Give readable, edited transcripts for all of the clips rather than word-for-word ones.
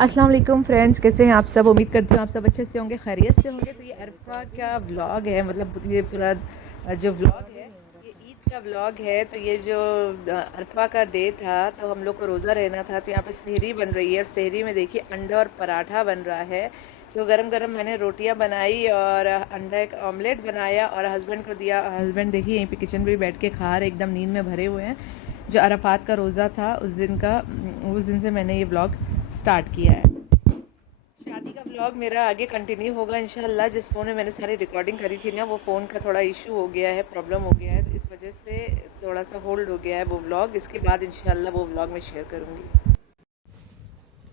अस्सलाम वालेकुम फ्रेंड्स, कैसे हैं आप सब। उम्मीद करती हूँ आप सब अच्छे से होंगे, खैरियत से होंगे। तो ये अरफा का व्लॉग है, मतलब ये पूरा जो व्लॉग है ये ईद का व्लॉग है। तो ये जो अरफा का डे था तो हम लोग को रोज़ा रहना था। तो यहाँ पे सहरी बन रही है और सहरी में देखिए अंडा और पराठा बन रहा है। तो गरम गरम मैंने रोटियां बनाई और अंडा एक ऑमलेट बनाया और हस्बैंड को दिया। हस्बैंड देखिए यहीं पे किचन पे बैठ के खा रहे, एकदम नींद में भरे हुए हैं। जो अरफात का रोज़ा था उस दिन से मैंने ये व्लॉग स्टार्ट किया है। शादी का व्लॉग मेरा आगे कंटिन्यू होगा इंशाल्लाह। जिस फ़ोन में मैंने सारी रिकॉर्डिंग करी थी ना, वो फ़ोन का थोड़ा इशू हो गया है, प्रॉब्लम हो गया है, तो इस वजह से थोड़ा सा होल्ड हो गया है वो व्लॉग। इसके बाद इंशाल्लाह वो व्लॉग मैं शेयर करूँगी।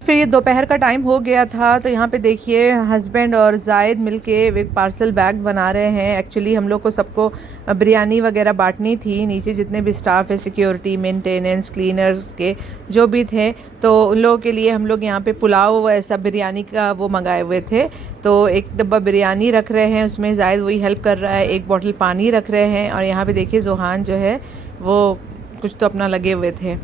फिर ये दोपहर का टाइम हो गया था तो यहाँ पे देखिए हस्बैंड और जायद मिलके एक पार्सल बैग बना रहे हैं। एक्चुअली हम लोग को सबको बिरयानी वगैरह बांटनी थी, नीचे जितने भी स्टाफ है, सिक्योरिटी, मेंटेनेंस, क्लीनर्स के जो भी थे, तो उन लोगों के लिए हम लोग यहाँ पे पुलाव ऐसा बिरयानी का वो मंगाए हुए थे। तो एक डब्बा बिरयानी रख रहे हैं, उसमें जायद वही हेल्प कर रहा है, एक बॉटल पानी रख रहे हैं। और यहाँ पे देखिए जोहान जो है वो कुछ तो अपना लगे हुए थे।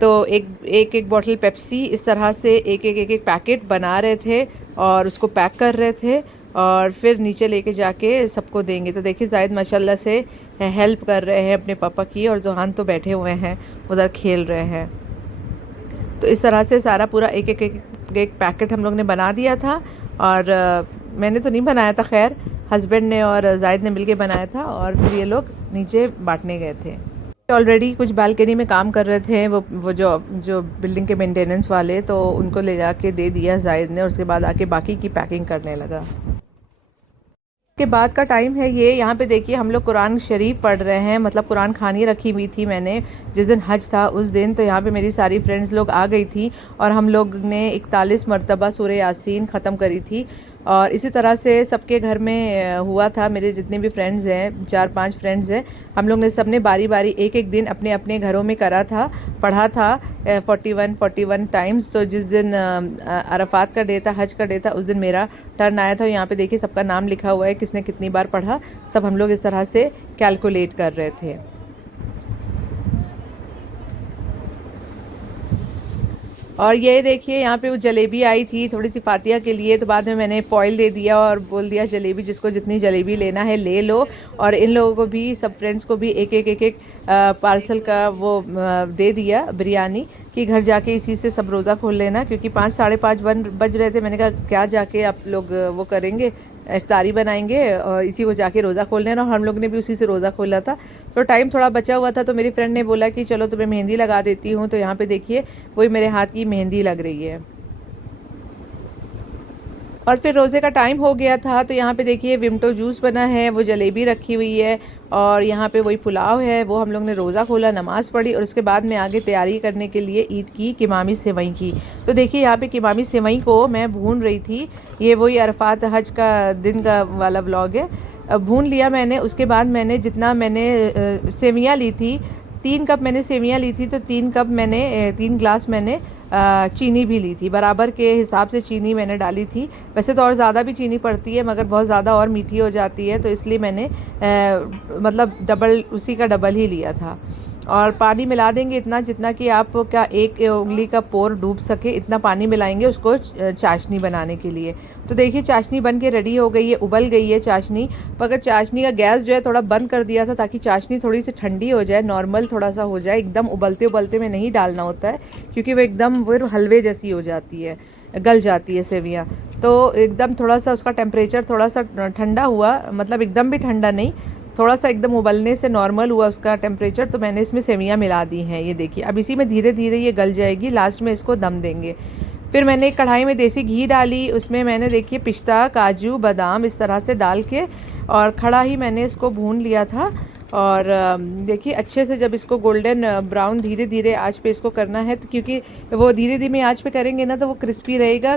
तो एक बॉटल पेप्सी, इस तरह से एक पैकेट बना रहे थे और उसको पैक कर रहे थे और फिर नीचे लेके जाके सबको देंगे। तो देखिए जायद माशाल्लाह से हेल्प कर रहे हैं अपने पापा की, और जोहान तो बैठे हुए हैं उधर खेल रहे हैं। तो इस तरह से सारा पूरा एक पैकेट हम लोग ने बना दिया था। और मैंने तो नहीं बनाया था, खैर हस्बैंड ने और जायद ने मिलके बनाया था। और फिर ये लोग नीचे बांटने गए थे। ऑलरेडी कुछ बालकनी में काम कर रहे थे वो जो बिल्डिंग के मेंटेनेंस वाले, तो उनको ले जाके दे दिया जायद ने, और उसके बाद आके बाकी की पैकिंग करने लगा। के बाद का टाइम है ये। यहाँ पे देखिए हम लोग कुरान शरीफ पढ़ रहे हैं, मतलब कुरान खानी रखी हुई थी मैंने जिस दिन हज था उस दिन। तो यहाँ पे मेरी सारी फ्रेंड्स लोग आ गई थी और हम लोग ने 41 मरतबा सूरह यासीन ख़त्म करी थी। और इसी तरह से सबके घर में हुआ था। मेरे जितने भी फ्रेंड्स हैं, 4-5 फ्रेंड्स हैं, हम लोग ने सबने बारी बारी एक दिन अपने अपने घरों में करा था, पढ़ा था 41 टाइम्स। तो जिस दिन अरफात का डे था, हज का डे था, उस दिन मेरा टर्न आया था। यहाँ पे देखिए सबका नाम लिखा हुआ है, किसने कितनी बार पढ़ा, सब हम लोग इस तरह से कैलकुलेट कर रहे थे। और ये देखिए यहाँ पे वो जलेबी आई थी थोड़ी सी फातिया के लिए, तो बाद में मैंने फॉइल दे दिया और बोल दिया जलेबी, जिसको जितनी जलेबी लेना है ले लो। और इन लोगों को भी, सब फ्रेंड्स को भी एक पार्सल का वो दे दिया बिरयानी, कि घर जाके इसी से सब रोज़ा खोल लेना। क्योंकि 5-5:30 बज रहे थे। मैंने कहा क्या जाके आप लोग वो करेंगे, इफ्तारी बनाएंगे और इसी को जाके रोज़ा खोल लेना। और हम लोग ने भी उसी से रोज़ा खोला था। तो टाइम थोड़ा बचा हुआ था, तो मेरी फ्रेंड ने बोला कि चलो तुम्हें मेहंदी लगा देती हूँ। तो यहाँ पे देखिए वही मेरे हाथ की मेहंदी लग रही है। और फिर रोज़े का टाइम हो गया था, तो यहाँ पे देखिए विमटो जूस बना है, वो जलेबी रखी हुई है, और यहाँ पे वही पुलाव है। वो हम लोग ने रोज़ा खोला, नमाज़ पढ़ी, और उसके बाद में आगे तैयारी करने के लिए ईद की किमामी सेवई की। तो देखिए यहाँ पे किमामी सेवई को मैं भून रही थी। ये वही अरफात हज का दिन का वाला व्लॉग है। अब भून लिया मैंने। उसके बाद मैंने जितना मैंने सेवियाँ ली थी, 3 कप मैंने सेवियाँ ली थी, तो 3 कप मैंने 3 ग्लास मैंने चीनी भी ली थी। बराबर के हिसाब से चीनी मैंने डाली थी। वैसे तो और ज़्यादा भी चीनी पड़ती है, मगर बहुत ज़्यादा और मीठी हो जाती है, तो इसलिए मैंने मतलब डबल, उसी का डबल ही लिया था। और पानी मिला देंगे इतना जितना कि आपका एक उंगली का पोर डूब सके, इतना पानी मिलाएंगे उसको चाशनी बनाने के लिए। तो देखिए चाशनी बन के रेडी हो गई है, उबल गई है चाशनी। मगर चाशनी का गैस जो है थोड़ा बंद कर दिया था, ताकि चाशनी थोड़ी सी ठंडी हो जाए, नॉर्मल थोड़ा सा हो जाए। एकदम उबलते उबलते में नहीं डालना होता है, क्योंकि वो एकदम वो हलवे जैसी हो जाती है, गल जाती है सेवियाँ। तो एकदम थोड़ा सा उसका टेम्परेचर थोड़ा सा ठंडा हुआ, मतलब एकदम भी ठंडा नहीं, थोड़ा सा एकदम उबलने से नॉर्मल हुआ उसका टेम्परेचर। तो मैंने इसमें सेवियाँ मिला दी हैं, ये देखिए। अब इसी में धीरे धीरे ये गल जाएगी, लास्ट में इसको दम देंगे। फिर मैंने एक कढ़ाई में देसी घी डाली, उसमें मैंने देखिए पिस्ता, काजू, बादाम इस तरह से डाल के और खड़ा ही मैंने इसको भून लिया था। और देखिए अच्छे से जब इसको गोल्डन ब्राउन धीरे धीरे आंच पे इसको करना है, तो क्योंकि वो धीरे धीरे आंच पे करेंगे ना, तो वो क्रिस्पी रहेगा,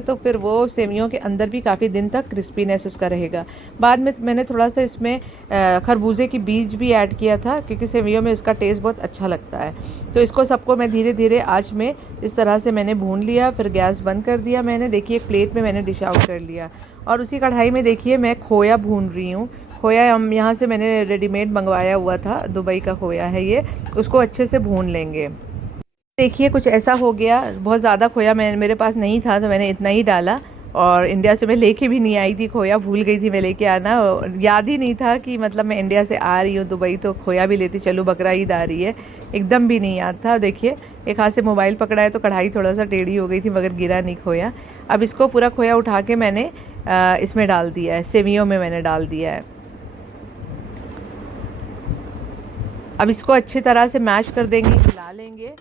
तो फिर वो सेवियों के अंदर भी काफ़ी दिन तक क्रिस्पीनेस उसका रहेगा। बाद में मैंने थोड़ा सा इसमें खरबूजे की बीज भी ऐड किया था, क्योंकि सेवियों में इसका टेस्ट बहुत अच्छा लगता है। तो इसको सबको मैं धीरे धीरे आँच में इस तरह से मैंने भून लिया। फिर गैस बंद कर दिया मैंने। देखिए एक प्लेट में मैंने डिश आउट कर लिया, और उसी कढ़ाई में देखिए मैं खोया भून रही हूँ। खोया हम यहाँ से मैंने रेडीमेड मंगवाया हुआ था, दुबई का खोया है ये। उसको अच्छे से भून लेंगे। देखिए कुछ ऐसा हो गया, बहुत ज़्यादा खोया मेरे पास नहीं था तो मैंने इतना ही डाला। और इंडिया से मैं लेके भी नहीं आई थी खोया, भूल गई थी मैं लेके आना। याद ही नहीं था कि मतलब मैं इंडिया से आ रही हूँ दुबई तो खोया भी लेती चलो, बकरा ईद आ रही है, एकदम भी नहीं याद था। देखिए एक हाथ से मोबाइल पकड़ा है तो कढ़ाई थोड़ा सा टेढ़ी हो गई थी मगर गिरा नहीं खोया। अब इसको पूरा खोया उठा के मैंने इसमें डाल दिया है, सेवियों में मैंने डाल दिया है। अब इसको अच्छी तरह से मैश कर देंगे, मिला लेंगे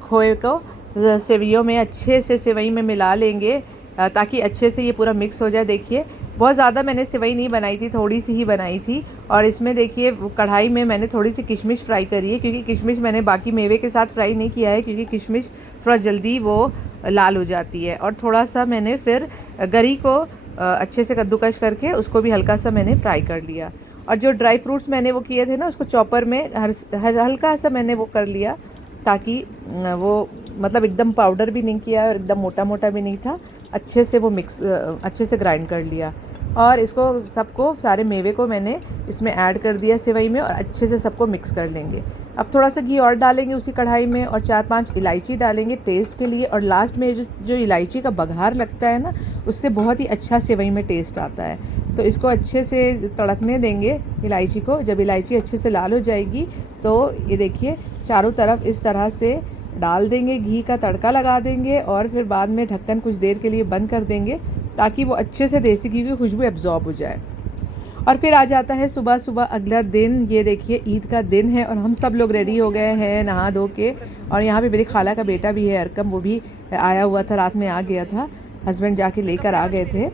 खोए को सेवइयों में, अच्छे से सेवई में मिला लेंगे ताकि अच्छे से ये पूरा मिक्स हो जाए। देखिए बहुत ज़्यादा मैंने सेवई नहीं बनाई थी, थोड़ी सी ही बनाई थी। और इसमें देखिए कढ़ाई में मैंने थोड़ी सी किशमिश फ्राई करी है, क्योंकि किशमिश मैंने बाकी मेवे के साथ फ्राई नहीं किया है क्योंकि किशमिश थोड़ा जल्दी वो लाल हो जाती है। और थोड़ा सा मैंने फिर गरी को अच्छे से कद्दूकश करके उसको भी हल्का सा मैंने फ्राई कर लिया। और जो ड्राई फ्रूट्स मैंने वो किए थे ना, उसको चॉपर में हल्का सा मैंने वो कर लिया ताकि वो मतलब एकदम पाउडर भी नहीं किया और एकदम मोटा मोटा भी नहीं था, अच्छे से वो मिक्स अच्छे से ग्राइंड कर लिया। और इसको सबको सारे मेवे को मैंने इसमें ऐड कर दिया सेवई में और अच्छे से सबको मिक्स कर लेंगे। अब थोड़ा सा घी और डालेंगे उसी कढ़ाई में और 4-5 इलायची डालेंगे टेस्ट के लिए। और लास्ट में जो इलायची का बघार लगता है ना, उससे बहुत ही अच्छा सेवई में टेस्ट आता है। तो इसको अच्छे से तड़कने देंगे इलायची को। जब इलायची अच्छे से लाल हो जाएगी तो ये देखिए चारों तरफ इस तरह से डाल देंगे, घी का तड़का लगा देंगे और फिर बाद में ढक्कन कुछ देर के लिए बंद कर देंगे ताकि वो अच्छे से देसी घी की खुशबू एब्जॉर्ब हो जाए। और फिर आ जाता है सुबह सुबह अगला दिन। ये देखिए ईद का दिन है और हम सब लोग रेडी हो गए हैं नहा धो के। और यहाँ पे मेरी खाला का बेटा भी है अरकम, वो भी आया हुआ था, रात में आ गया था, हस्बैंड जाके लेकर आ गए थे।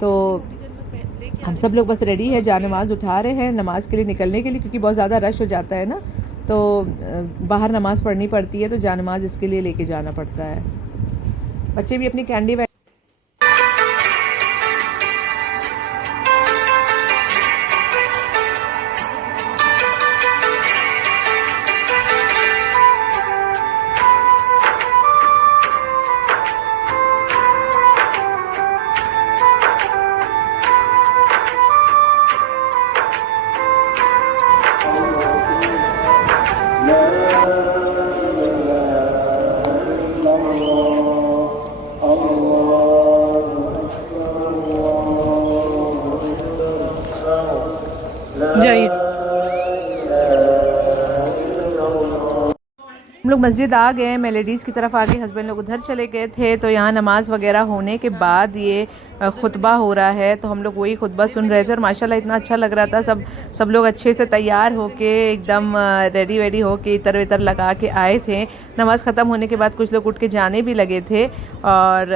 तो हम सब लोग बस रेडी है, जा नमाज़ उठा रहे हैं नमाज़ के लिए निकलने के लिए, क्योंकि बहुत ज़्यादा रश हो जाता है ना, तो बाहर नमाज़ पढ़नी पड़ती है, तो जा नमाज़ इसके लिए लेके जाना पड़ता है। बच्चे भी अपनी कैंडी जाइए। हम लोग मस्जिद आ गए, मैं लेडीज़ की तरफ आ गई, हस्बैंड लोग उधर चले गए थे। तो यहाँ नमाज़ वगैरह होने के बाद ये खुतबा हो रहा है, तो हम लोग वही खुतबा सुन रहे थे। और माशाल्लाह इतना अच्छा लग रहा था, सब लोग अच्छे से तैयार होके एकदम रेडी वेडी होके इतर वितर लगा के आए थे। नमाज़ ख़त्म होने के बाद कुछ लोग उठ के जाने भी लगे थे। और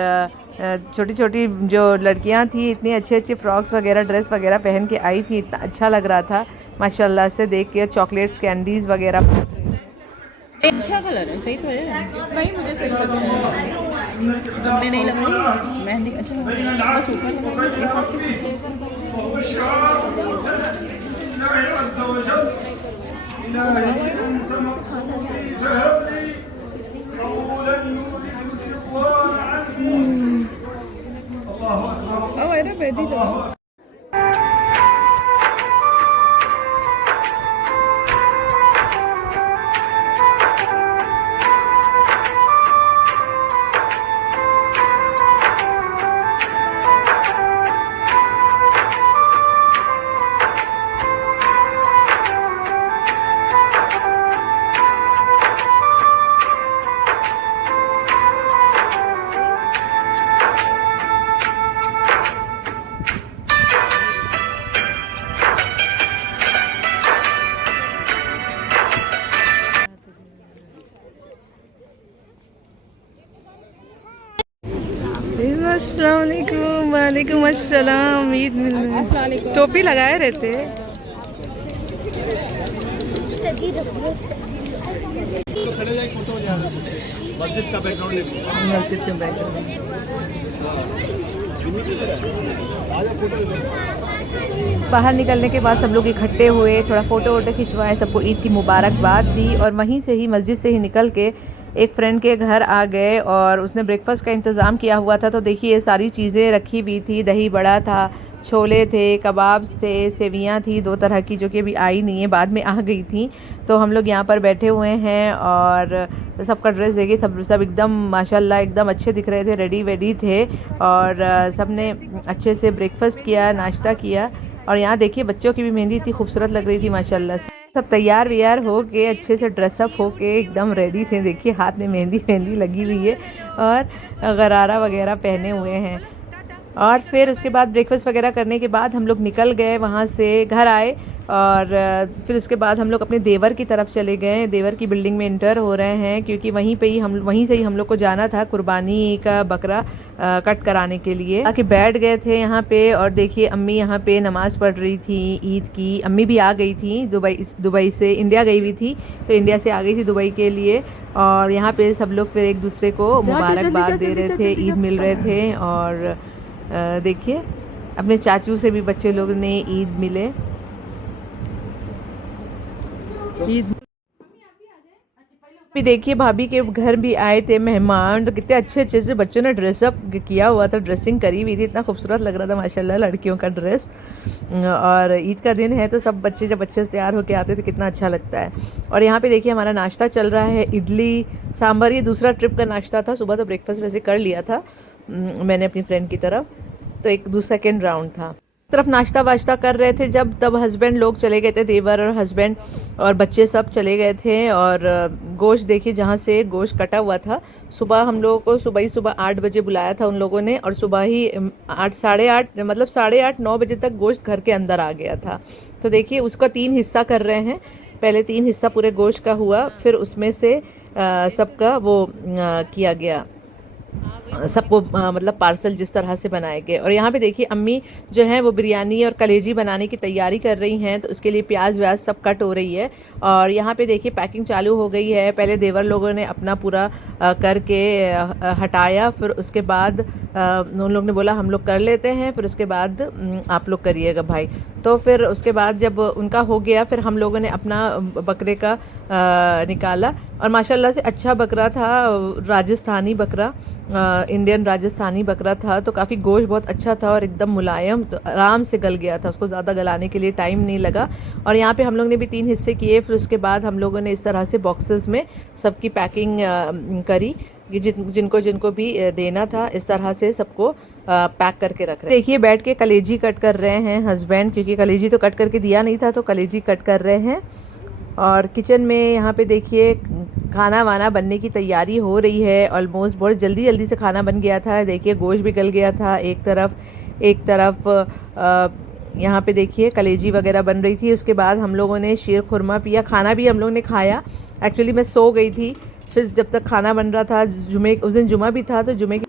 छोटी छोटी जो लड़कियां थी इतनी अच्छे अच्छे फ्रॉक्स वगैरह ड्रेस वगैरह पहन के आई थी, इतना अच्छा लग रहा था माशाल्लाह से देख के। चॉकलेट्स कैंडीज़ वगैरह, अच्छा कलर है, सही तो है। नहीं मुझे सही लग रहा है, गमले नहीं लगाई, मेहंदी अच्छा बस ऊपर लगा। अस्सलाम वालेकुम। वालेकुम अस्सलाम। ईद मिल टोपी लगाए रहते। मस्जिद का बैकग्राउंड बाहर निकलने के बाद सब लोग इकट्ठे हुए, थोड़ा फ़ोटो वोटो खिंचवाए, सबको ईद की मुबारकबाद दी। और वहीं से ही मस्जिद से ही निकल के एक फ्रेंड के घर आ गए और उसने ब्रेकफास्ट का इंतज़ाम किया हुआ था। तो देखिए ये सारी चीज़ें रखी हुई थी, दही बड़ा था, छोले थे, कबाब्स थे, सेवियां थी 2 तरह की जो कि अभी आई नहीं है, बाद में आ गई थी। तो हम लोग यहाँ पर बैठे हुए हैं और सबका ड्रेस देखिए, सब एकदम माशाल्लाह एकदम अच्छे दिख रहे थे, रेडी वेडी थे और सब ने अच्छे से ब्रेकफास्ट किया, नाश्ता किया। और यहाँ देखिए बच्चों की भी मेहंदी इतनी खूबसूरत लग रही थी माशाल्लाह से। सब तैयार व्यार हो के अच्छे से ड्रेसअप हो के एकदम रेडी थे। देखिए हाथ में मेहंदी लगी हुई है और गरारा वगैरह पहने हुए हैं। और फिर उसके बाद ब्रेकफास्ट वगैरह करने के बाद हम लोग निकल गए वहाँ से, घर आए और फिर उसके बाद हम लोग अपने देवर की तरफ चले गए। देवर की बिल्डिंग में इंटर हो रहे हैं क्योंकि वहीं से ही हम लोग को जाना था कुर्बानी का बकरा कट कराने के लिए। आके बैठ गए थे यहाँ पे और देखिए अम्मी यहाँ पे नमाज पढ़ रही थी ईद की। अम्मी भी आ गई थी दुबई से, इंडिया गई हुई थी तो इंडिया से आ गई थी दुबई के लिए। और यहाँ पे सब लोग फिर एक दूसरे को मुबारकबाद दे रहे थे, ईद मिल रहे थे। और देखिए अपने चाचू से भी बच्चे लोग ने ईद मिले। ईद भी देखिए भाभी के घर भी आए थे मेहमान, तो कितने अच्छे से बच्चों ने ड्रेसअप किया हुआ था, ड्रेसिंग करी हुई थी, इतना खूबसूरत लग रहा था माशाल्लाह लड़कियों का ड्रेस। और ईद का दिन है तो सब बच्चे जब अच्छे से तैयार होके आते तो कितना अच्छा लगता है। और यहाँ पे देखिए हमारा नाश्ता चल रहा है, इडली सांभर। ये दूसरा ट्रिप का नाश्ता था, सुबह तो ब्रेकफास्ट वैसे कर लिया था मैंने अपनी फ्रेंड की तरफ, तो एक सेकेंड राउंड था। तरफ नाश्ता वाश्ता कर रहे थे जब तब हस्बैंड लोग चले गए थे, देवर और हस्बैंड और बच्चे सब चले गए थे। और गोश्त देखिए जहाँ से गोश्त कटा हुआ था, सुबह हम लोगों को सुबह 8 बजे बुलाया था उन लोगों ने और सुबह ही 8 साढ़े 8 मतलब 8:30 9 बजे तक गोश्त घर के अंदर आ गया था। तो देखिए उसका 3 हिस्सा कर रहे हैं, पहले 3 हिस्सा पूरे गोश्त का हुआ, फिर उसमें से सबका वो किया गया, सबको मतलब पार्सल जिस तरह से बनाए गए। और यहाँ पे देखिए अम्मी जो है वो बिरयानी और कलेजी बनाने की तैयारी कर रही हैं, तो उसके लिए प्याज व्याज सब कट हो रही है। और यहाँ पे देखिए पैकिंग चालू हो गई है। पहले देवर लोगों ने अपना पूरा करके हटाया, फिर उसके बाद उन लोग ने बोला हम लोग कर लेते हैं, फिर उसके बाद आप लोग करिएगा भाई। तो फिर उसके बाद जब उनका हो गया फिर हम लोगों ने अपना बकरे का निकाला और माशाल्लाह से अच्छा बकरा था, राजस्थानी बकरा, इंडियन राजस्थानी बकरा था। तो काफ़ी गोश्त बहुत अच्छा था और एकदम मुलायम, तो आराम से गल गया था, उसको ज़्यादा गलाने के लिए टाइम नहीं लगा। और यहाँ पे हम लोग ने भी 3 हिस्से किए, फिर उसके बाद हम लोगों ने इस तरह से बॉक्सेस में सबकी पैकिंग करी, जिनको भी देना था इस तरह से सबको पैक करके रख रहे हैं। देखिए बैठ के कलेजी कट कर रहे हैं हस्बैंड, क्योंकि कलेजी तो कट करके दिया नहीं था तो कलेजी कट कर रहे हैं। और किचन में यहाँ पे देखिए खाना वाना बनने की तैयारी हो रही है। ऑलमोस्ट बहुत जल्दी से खाना बन गया था। देखिए गोश्त भी गल गया था एक तरफ यहाँ पे देखिए कलेजी वगैरह बन रही थी। उसके बाद हम लोगों ने शीर खुरमा पिया, खाना भी हम लोगों ने खाया। एक्चुअली मैं सो गई थी, फिर जब तक खाना बन रहा था, उस दिन जुमा भी था तो जुमे की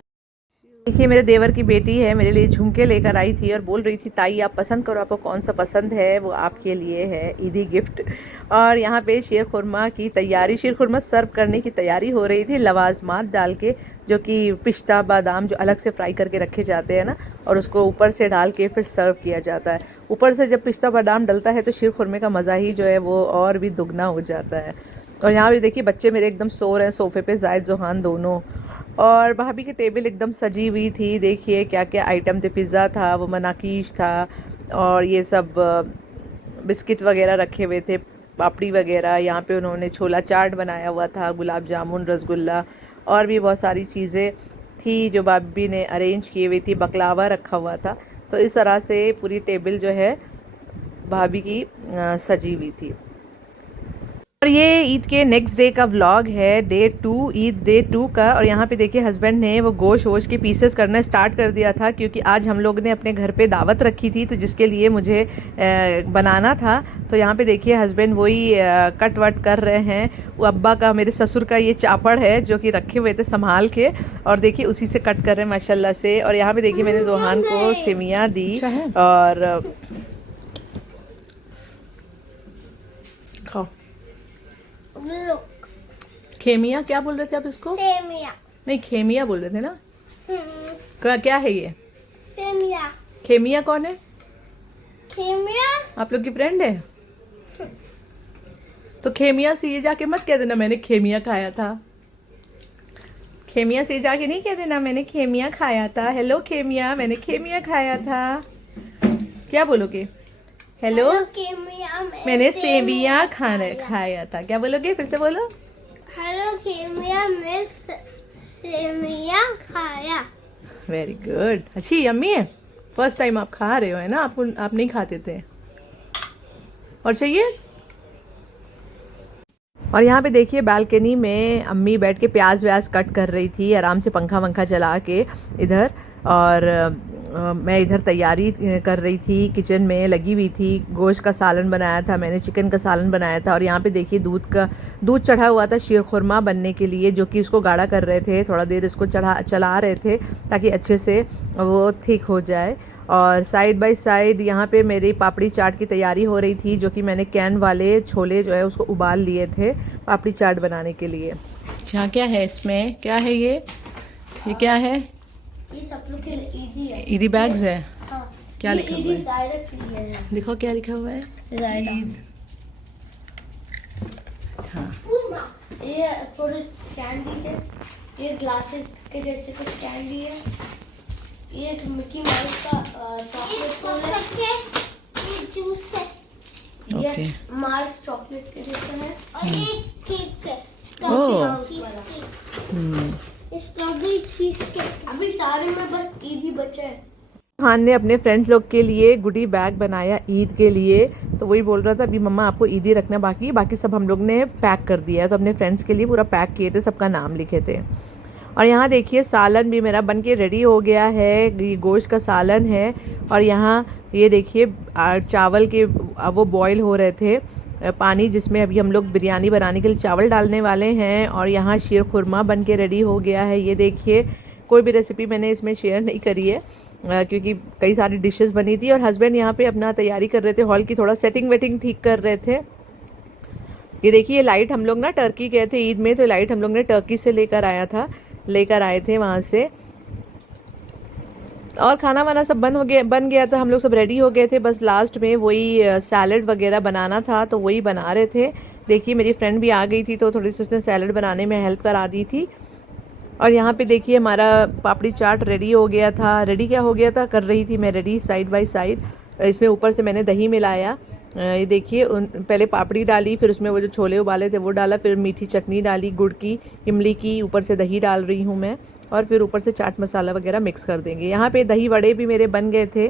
देखिए मेरे देवर की बेटी है मेरे लिए झुमके लेकर आई थी और बोल रही थी ताई आप पसंद करो, आपको कौन सा पसंद है वो आपके लिए है ईदी गिफ्ट। और यहाँ पे शीर खुरमा की तैयारी, शीर खुरमा सर्व करने की तैयारी हो रही थी लवाजमात डाल के, जो कि पिस्ता बादाम जो अलग से फ्राई करके रखे जाते हैं ना, और उसको ऊपर से डाल के फिर सर्व किया जाता है। ऊपर से जब पिस्ता बादाम डलता है तो शीर खुरमे का मज़ा ही जो है वो और भी दुगना हो जाता है। और यहाँ पे देखिए बच्चे मेरे एकदम सो रहे हैं सोफे पे, जायद जोहान दोनों। और भाभी की टेबल एकदम सजी हुई थी। देखिए क्या क्या आइटम थे, पिज़्ज़ा था, वो मनाकीश था और ये सब बिस्किट वगैरह रखे हुए थे, पापड़ी वगैरह। यहाँ पे उन्होंने छोला चाट बनाया हुआ था, गुलाब जामुन, रसगुल्ला और भी बहुत सारी चीज़ें थी जो भाभी ने अरेंज की हुई थी, बकलावा रखा हुआ था। तो इस तरह से पूरी टेबल जो है भाभी की सजी हुई थी। और ये ईद के नेक्स्ट डे का व्लॉग है, डे 2, ईद डे 2 का। और यहाँ पे देखिए हस्बैंड ने वो गोश्त वोश के पीसेस करना स्टार्ट कर दिया था, क्योंकि आज हम लोग ने अपने घर पे दावत रखी थी तो जिसके लिए मुझे बनाना था। तो यहाँ पे देखिए हस्बैंड वही कट वट कर रहे हैं। वो अब्बा का, मेरे ससुर का ये चापड़ है जो कि रखे हुए थे संभाल के, और देखिए उसी से कट कर रहे हैं माशाल्लाह से। और यहाँ पे देखिए मैंने जोहान को सेवियाँ दी और खाओ। खेमिया क्या बोल रहे थे आप इसको? सेमिया। नहीं खेमिया बोल रहे थे ना। क्या है ये? सेमिया। खेमिया कौन है? खेमिया आप लोग की फ्रेंड है? तो खेमिया से ये जाके मत कह देना मैंने खेमिया खाया था। खेमिया से जाके नहीं कहते ना, मैंने खेमिया खाया था। हेलो खेमिया, मैंने खेमिया खाया था। क्या बोलोगे? हेलो, खेमिया मैंने सेवियां खाया था। क्या बोलोगे? फिर से बोलो। हेलो खेमिया में सेमिया खाया। वेरी गुड, अच्छी यम्मी है। फर्स्ट टाइम आप खा रहे हो है ना, आप नहीं खाते थे। और चाहिए? और यहाँ पे देखिए बालकनी में अम्मी बैठ के प्याज व्याज कट कर रही थी आराम से, पंखा वंखा चला के इधर। और मैं इधर तैयारी कर रही थी, किचन में लगी हुई थी। गोश्त का सालन बनाया था मैंने, चिकन का सालन बनाया था। और यहाँ पे देखिए दूध चढ़ा हुआ था शीर खुरमा बनने के लिए, जो कि इसको गाढ़ा कर रहे थे। थोड़ा देर इसको चला रहे थे ताकि अच्छे से वो ठीक हो जाए। और साइड बाय साइड यहाँ पे मेरी पापड़ी चाट की तैयारी हो रही थी, जो कि मैंने कैन वाले छोले जो है उसको उबाल लिए थे पापड़ी चाट बनाने के लिए। यहाँ क्या है इसमें? क्या है ये क्या है? ये सब लोग के लिए ईदी है। ईदी बैग्स है। हाँ। क्या लिखा हुआ है? ज़ायरा के लिए है। लिखो क्या लिखा हुआ है? ज़ायरा। ईद। हाँ, ये थोड़े कैंडी है, ये ग्लासेस के जैसे कुछ कैंडी है, ये मिकी माउस का चॉकलेट है, ये जूस है, ओके। ये मार्स चॉकलेट के जैसा है, और ये केक है, ओह। Strawberry cheese cake. अभी सारे में बस ईद ही बचा है। खान ने अपने फ्रेंड्स लोग के लिए गुडी बैग बनाया ईद के लिए। तो वही बोल रहा था अभी मम्मा आपको ईद ही रखना बाकी सब हम लोग ने पैक कर दिया है। तो अपने फ्रेंड्स के लिए पूरा पैक किए थे, सबका नाम लिखे थे। और यहाँ देखिए सालन भी मेरा बन के रेडी हो गया है। ये गोश्त का सालन है। और यहाँ ये देखिए चावल के वो बॉईल हो रहे थे पानी, जिसमें अभी हम लोग बिरयानी बनाने के लिए चावल डालने वाले हैं। और यहाँ शीर खुरमा बन के रेडी हो गया है। ये देखिए कोई भी रेसिपी मैंने इसमें शेयर नहीं करी है क्योंकि कई सारी डिशेस बनी थी। और हस्बैंड यहाँ पे अपना तैयारी कर रहे थे, हॉल की थोड़ा सेटिंग वेटिंग ठीक कर रहे थे। ये देखिए लाइट हम लोग ना टर्की गए थे ईद में, तो लाइट हम लोग ने टर्की से लेकर आए थे वहाँ से। और खाना वाना सब बन गया था, हम लोग सब रेडी हो गए थे। बस लास्ट में वही सैलड वगैरह बनाना था, तो वही बना रहे थे। देखिए मेरी फ्रेंड भी आ गई थी, तो थोड़ी सी उसने सैलड बनाने में हेल्प करा दी थी। और यहाँ पे देखिए हमारा पापड़ी चाट रेडी हो गया था। रेडी क्या हो गया था, कर रही थी मैं रेडी साइड बाय साइड। इसमें ऊपर से मैंने दही मिलाया। ये देखिए पहले पापड़ी डाली, फिर उसमें वो जो छोले उबाले थे वो डाला, फिर मीठी चटनी डाली गुड़ की, इमली की, ऊपर से दही डाल रही हूँ मैं। और फिर ऊपर से चाट मसाला वगैरह मिक्स कर देंगे। यहाँ पे दही वड़े भी मेरे बन गए थे।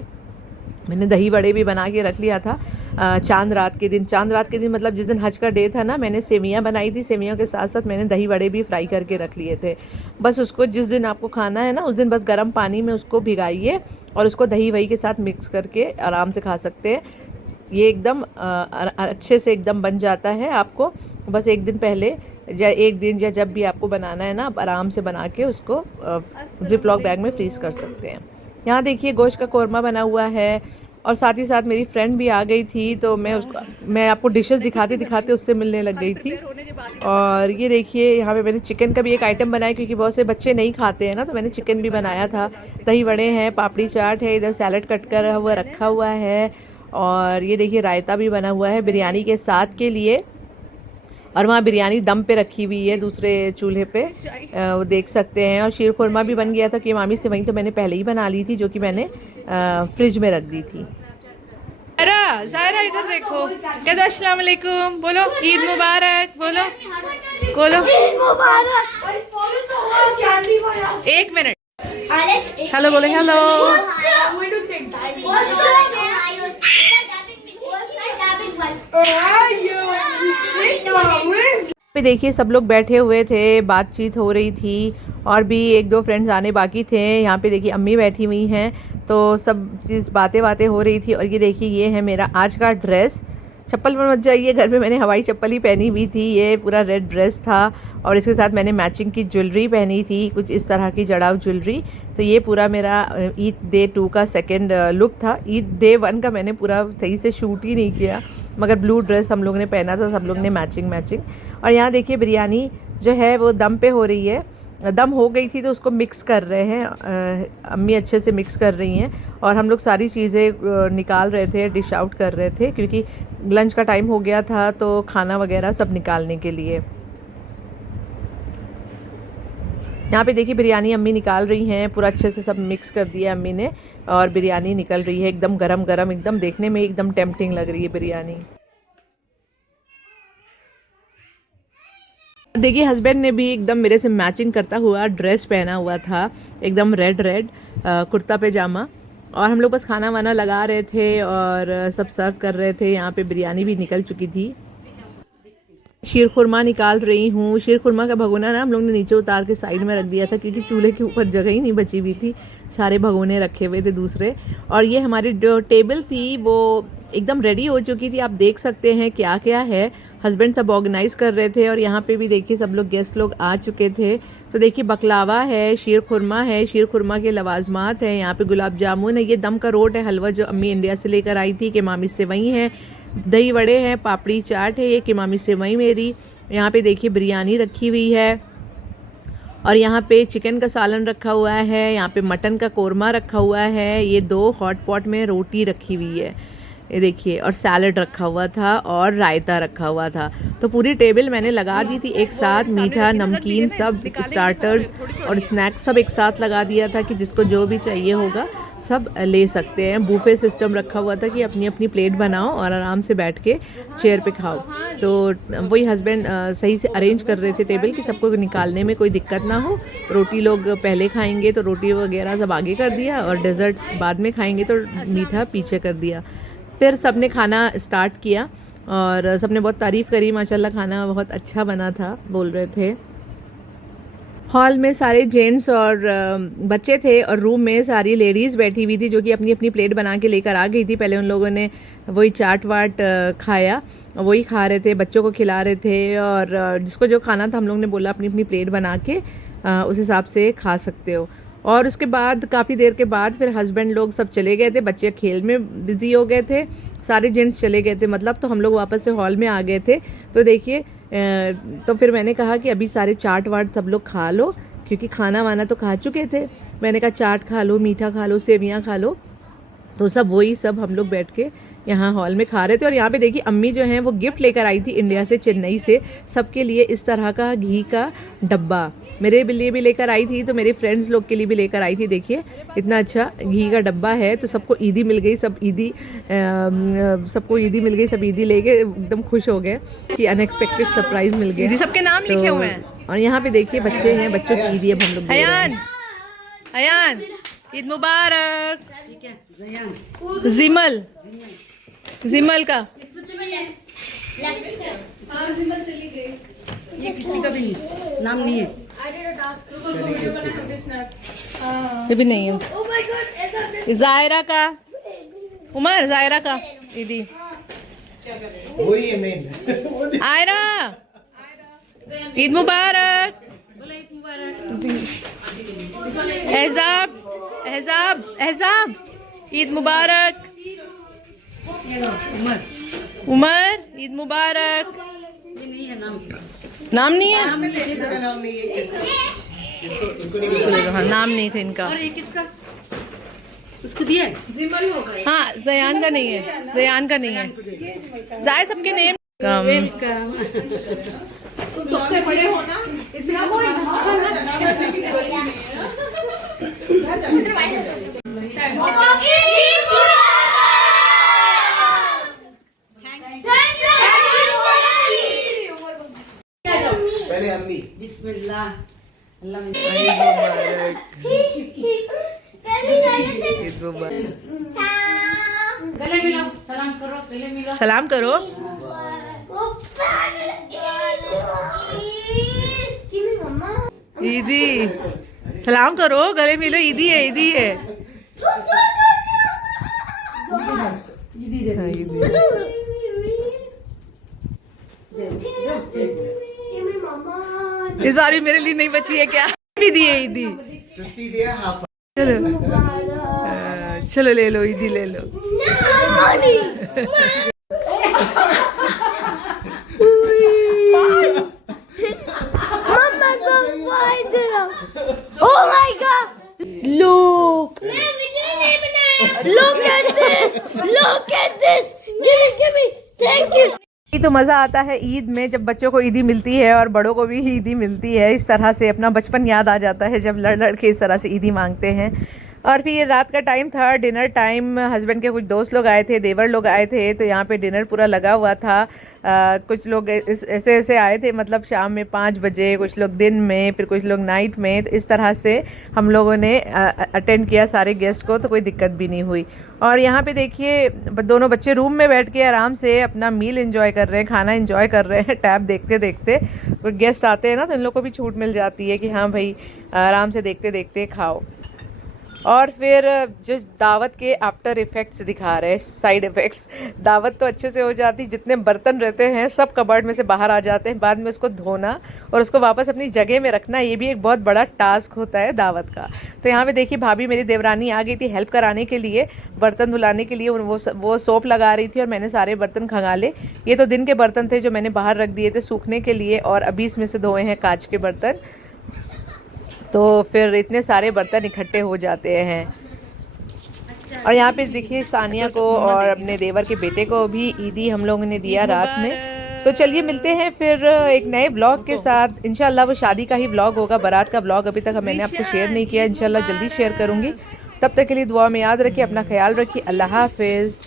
मैंने दही वड़े भी बना के रख लिया था चांद रात के दिन मतलब जिस दिन हज का डे था ना, मैंने सेवियां बनाई थी। सेवियों के साथ साथ मैंने दही वड़े भी फ्राई करके रख लिए थे। बस उसको जिस दिन आपको खाना है ना, उस दिन बस गर्म पानी में उसको भिगाइए और उसको दही वही के साथ मिक्स करके आराम से खा सकते हैं। ये एकदम अच्छे से एकदम बन जाता है। आपको बस एक दिन पहले या एक दिन या जब भी आपको बनाना है ना, आप आराम से बना के उसको जिप लॉक बैग में फ्रीज कर सकते हैं। यहाँ देखिए गोश्त का कोरमा बना हुआ है। और साथ ही साथ मेरी फ्रेंड भी आ गई थी, तो मैं आपको डिशेस दिखाते उससे मिलने लग गई थी। और ये देखिए यहाँ पे मैंने चिकन का भी एक आइटम बनाया, क्योंकि बहुत से बच्चे नहीं खाते हैं ना, तो मैंने चिकन भी बनाया था। दही वड़े हैं, पापड़ी चाट है, इधर सैलड कट कर हुआ रखा हुआ है। और ये देखिए रायता भी बना हुआ है बिरयानी के साथ के लिए। और वहाँ बिरयानी दम पे रखी हुई है दूसरे चूल्हे पे, वो देख सकते हैं। और शीर खुरमा भी बन गया था कि मामी से, वहीं तो मैंने पहले ही बना ली थी, जो कि मैंने फ्रिज में रख दी थी। ज़ायरा इधर देखो, कह दो अस्सलाम वालेकुम, बोलो ईद मुबारक, बोलो ईद मुबारक। 1 मिनट, हेलो बोलो हेलो। पे देखिए सब लोग बैठे हुए थे, बातचीत हो रही थी, और भी 1-2 फ्रेंड्स आने बाकी थे। यहाँ पे देखिए अम्मी बैठी हुई हैं, तो सब चीज़ बातें हो रही थी। और ये देखिए ये है मेरा आज का ड्रेस। चप्पल पर मत जाइए, घर में मैंने हवाई चप्पल ही पहनी हुई थी। ये पूरा रेड ड्रेस था और इसके साथ मैंने मैचिंग की ज्वेलरी पहनी थी, कुछ इस तरह की जड़ाव ज्वेलरी। तो ये पूरा मेरा ईद डे 2 का सेकेंड लुक था। ईद डे 1 का मैंने पूरा सही से शूट ही नहीं किया, मगर ब्लू ड्रेस हम लोग ने पहना था, सब लोग ने मैचिंग। और यहाँ देखिए बिरयानी जो है वो दम पे हो रही है। दम हो गई थी तो उसको मिक्स कर रहे हैं, अम्मी अच्छे से मिक्स कर रही हैं। और हम लोग सारी चीज़ें निकाल रहे थे, डिश आउट कर रहे थे, क्योंकि लंच का टाइम हो गया था, तो खाना वगैरह सब निकालने के लिए। यहाँ पे देखिए बिरयानी अम्मी निकाल रही हैं, पूरा अच्छे से सब मिक्स कर दिया अम्मी ने और बिरयानी निकल रही है एकदम गरम गरम, एकदम देखने में एकदम टेम्पटिंग लग रही है बिरयानी। देखिए हस्बैंड ने भी एकदम मेरे से मैचिंग करता हुआ ड्रेस पहना हुआ था, एकदम रेड रेड कुर्ता पैजामा, और हम लोग बस खाना वाना लगा रहे थे और सब सर्व कर रहे थे। यहाँ पे बिरयानी भी निकल चुकी थी। शीर खुरमा निकाल रही हूँ। शीर खुरमा का भगोना ना हम लोग ने नीचे उतार के साइड में रख दिया था क्योंकि चूल्हे के ऊपर जगह ही नहीं बची हुई थी, सारे भगोने रखे हुए थे दूसरे। और ये हमारी जो टेबल थी वो एकदम रेडी हो चुकी थी, आप देख सकते हैं क्या क्या है। हस्बैंड सब ऑर्गेनाइज कर रहे थे और यहाँ पे भी देखिए सब लोग गेस्ट लोग आ चुके थे। तो देखिए बकलावा है, शीर खुरमा है, शीर खुरमा के लवाजमात है, यहाँ पे गुलाब जामुन है, ये दम का रोट है, हलवा जो अम्मी इंडिया से लेकर आई थी, किमामी सेवई है, दही वड़े हैं, पापड़ी चाट है, ये किमामी सेवई मेरी। यहाँ पे देखिए बिरयानी रखी हुई है और यहाँ पे चिकन का सालन रखा हुआ है, यहाँ पे मटन का कोरमा रखा हुआ है, ये 2 हॉट पॉट में रोटी रखी हुई है, ये देखिए, और सैलड रखा हुआ था और रायता रखा हुआ था। तो पूरी टेबल मैंने लगा दी थी एक साथ, मीठा नमकीन सब स्टार्टर्स और स्नैक्स सब एक साथ लगा दिया था कि जिसको जो भी चाहिए होगा सब ले सकते हैं। बूफे सिस्टम रखा हुआ था कि अपनी अपनी प्लेट बनाओ और आराम से बैठ के चेयर पे खाओ। तो वही हस्बैंड सही से अरेंज कर रहे थे टेबल कि सबको निकालने में कोई दिक्कत ना हो। रोटी लोग पहले खाएंगे तो रोटी वगैरह सब आगे कर दिया और डेजर्ट बाद में खाएंगे तो मीठा पीछे कर दिया। फिर सबने खाना स्टार्ट किया और सबने बहुत तारीफ़ करी, माशाल्लाह खाना बहुत अच्छा बना था बोल रहे थे। हॉल में सारे जेंट्स और बच्चे थे और रूम में सारी लेडीज़ बैठी हुई थी जो कि अपनी अपनी प्लेट बना के लेकर आ गई थी। पहले उन लोगों ने वही चाट वाट खाया, वही खा रहे थे, बच्चों को खिला रहे थे और जिसको जो खाना था हम लोग ने बोला अपनी अपनी प्लेट बना के उस हिसाब से खा सकते हो। और उसके बाद काफ़ी देर के बाद फिर हस्बैंड लोग सब चले गए थे, बच्चे खेल में बिजी हो गए थे, सारे जेंट्स चले गए थे मतलब, तो हम लोग वापस से हॉल में आ गए थे। तो देखिए तो फिर मैंने कहा कि अभी सारे चाट वाट सब लोग खा लो क्योंकि खाना वाना तो खा चुके थे। मैंने कहा चाट खा लो, मीठा खा लो, सेवियाँ खा लो। तो सब वही सब हम लोग बैठ के यहाँ हॉल में खा रहे थे। और यहाँ पे देखिए अम्मी जो हैं वो गिफ्ट लेकर आई थी इंडिया से, चेन्नई से, सबके लिए इस तरह का घी का डब्बा। मेरे लिए भी लेकर आई थी तो मेरे फ्रेंड्स लोग के लिए भी लेकर आई थी। देखिए इतना अच्छा घी का डब्बा है। तो सबको ईदी मिल गई, सब ईदी सबको ईदी मिल गई, सब ईदी लेके एकदम खुश हो गए कि अनएक्सपेक्टेड सरप्राइज मिल गया। सबके नाम लिखे हुए हैं। और यहाँ पे देखिए बच्चे हैं, बच्चों की ईदी अब हम लोग। अयान, अयान ईद मुबारक। जिमल, जिमल का ये किसी का भी नाम नहीं है, ये भी नहीं है। जायरा का, उमर जायरा का ईदी, वही है मेन। आयरा ईद मुबारक। एहजाब, एहजाब, एहजाब ईद मुबारक। उमर ईद मुबारक। ये नहीं है नाम, नाम नहीं है, नाम नहीं है किसका, इसको नहीं हाँ, नाम नहीं थे इनका। और ये किसका, उसको दिया है? हाँ जयान का नहीं है, जयान का नहीं है, जाए सबके नेम तुम सबसे बड़े हो ना, इसलिए पहले अम्मी। बिस्मिल्लाह, अल्लाह में गले मिलो, सलाम करो, गले मिलो। सलाम करो। ईदी सलाम करो, गले मिलो, ईदी है, ईदी है। हाँ, ईदी है। इस बार भी मेरे लिए नहीं बची है क्या? भी दी है ईदी। 50 दिया, हाफ। चलो चलो ले लो, ईदी ले लो। Oh my God! Look! Look at this! Look at this! Give me! Thank you! ये तो मज़ा आता है ईद में जब बच्चों को ईदी मिलती है और बड़ों को भी ईदी मिलती है। इस तरह से अपना बचपन याद आ जाता है जब लड़ लड़ के इस तरह से ईदी मांगते हैं। और फिर ये रात का टाइम था, डिनर टाइम। हस्बैंड के कुछ दोस्त लोग आए थे, देवर लोग आए थे, तो यहाँ पे डिनर पूरा लगा हुआ था। कुछ लोग ऐसे ऐसे आए थे, मतलब शाम में 5 बजे, कुछ लोग दिन में, फिर कुछ लोग नाइट में। तो इस तरह से हम लोगों ने अटेंड किया सारे गेस्ट को, तो कोई दिक्कत भी नहीं हुई। और यहाँ पे देखिए दोनों बच्चे रूम में बैठ के आराम से अपना मील एंजॉय कर रहे हैं, खाना एंजॉय कर रहे हैं, टैब देखते देखते। कोई गेस्ट आते हैं ना तो इन लोग को भी छूट मिल जाती है कि हाँ भाई आराम से देखते देखते खाओ। और फिर जो दावत के आफ्टर इफ़ेक्ट्स दिखा रहे हैं, साइड इफ़ेक्ट्स। दावत तो अच्छे से हो जाती, जितने बर्तन रहते हैं सब कबर्ड में से बाहर आ जाते हैं। बाद में उसको धोना और उसको वापस अपनी जगह में रखना, ये भी एक बहुत बड़ा टास्क होता है दावत का। तो यहाँ पे देखिए भाभी मेरी देवरानी आ गई थी हेल्प कराने के लिए, बर्तन धुलाने के लिए। वो सोप लगा रही थी और मैंने सारे बर्तन खंगाले। ये तो दिन के बर्तन थे जो मैंने बाहर रख दिए थे सूखने के लिए, और अभी इसमें से धोए हैं कांच के बर्तन। तो फिर इतने सारे बर्तन इकट्ठे हो जाते हैं। और यहाँ पे देखिए सानिया को और अपने देवर के बेटे को भी ईदी हम लोगों ने दिया रात में। तो चलिए मिलते हैं फिर एक नए व्लॉग के साथ। इंशाल्लाह वो शादी का ही व्लॉग होगा, बारात का व्लॉग अभी तक मैंने आपको शेयर नहीं किया। इंशाल्लाह जल्दी शेयर करूँगी। तब तक के लिए दुआ में याद रखिए, अपना ख्याल रखिए। अल्लाह हाफिज़।